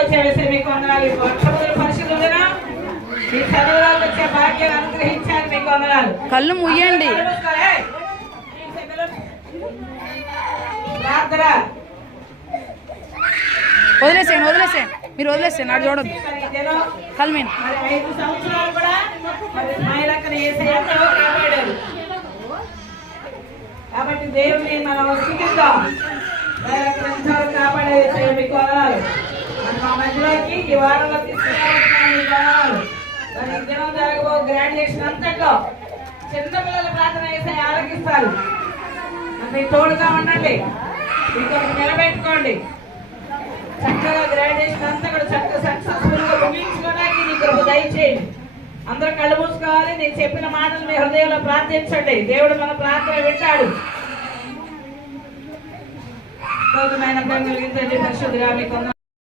వచ్చే మీకు వందనాలు. మొట్టమొదటి పరిశుద్ధులనా మీ చదువులోకి వచ్చే భాగ్యాన్ని అనుగ్రహించాలి. మీకు వందనాలు. కళ్ళు ముయ్యండి. ప్రార్థన వదిలేసేయండి, వదిలేసేయండి, మీరు వదిలేసేయండి. నాడు చూడొద్దు. కల్మీన్ 5 సంవత్సరాలు కూడా మరి స్మైలక్కని యేసయ్యతో కాపాడారు. కాబట్టి దేవుని మనం స్తుతిద్దాం. స్మైలక్కని కాపాడే యేసయ్య మీకు వందనాలు. మా మధ్యలోకి ఈ వారంలో తీసుకురావడానికి మీకు వందనాలు. మరి ఈ దినం జరగబో గ్రాడ్యుయేషన్ అంతట్లో చిన్న పిల్లల ప్రార్థన యేసయ్య ఆలకిస్తారు. మీకు తోడుగా ఉండండి, మీకు నిలబెట్టుకోండి. చక్కగా గ్రాడ్యుయేషన్ అంతా కూడా చక్కగా సక్సెస్ఫుల్ గా ముగించుకోవడానికి నీ కృప దయచేయండి. అందరూ కళ్ళు మూసుకోవాలి. నేను చెప్పిన మాటలు మీ హృదయంలో ప్రార్థించండి. దేవుడు మన ప్రార్థన వింటాడు. పరిశుద్ధుడా మీకు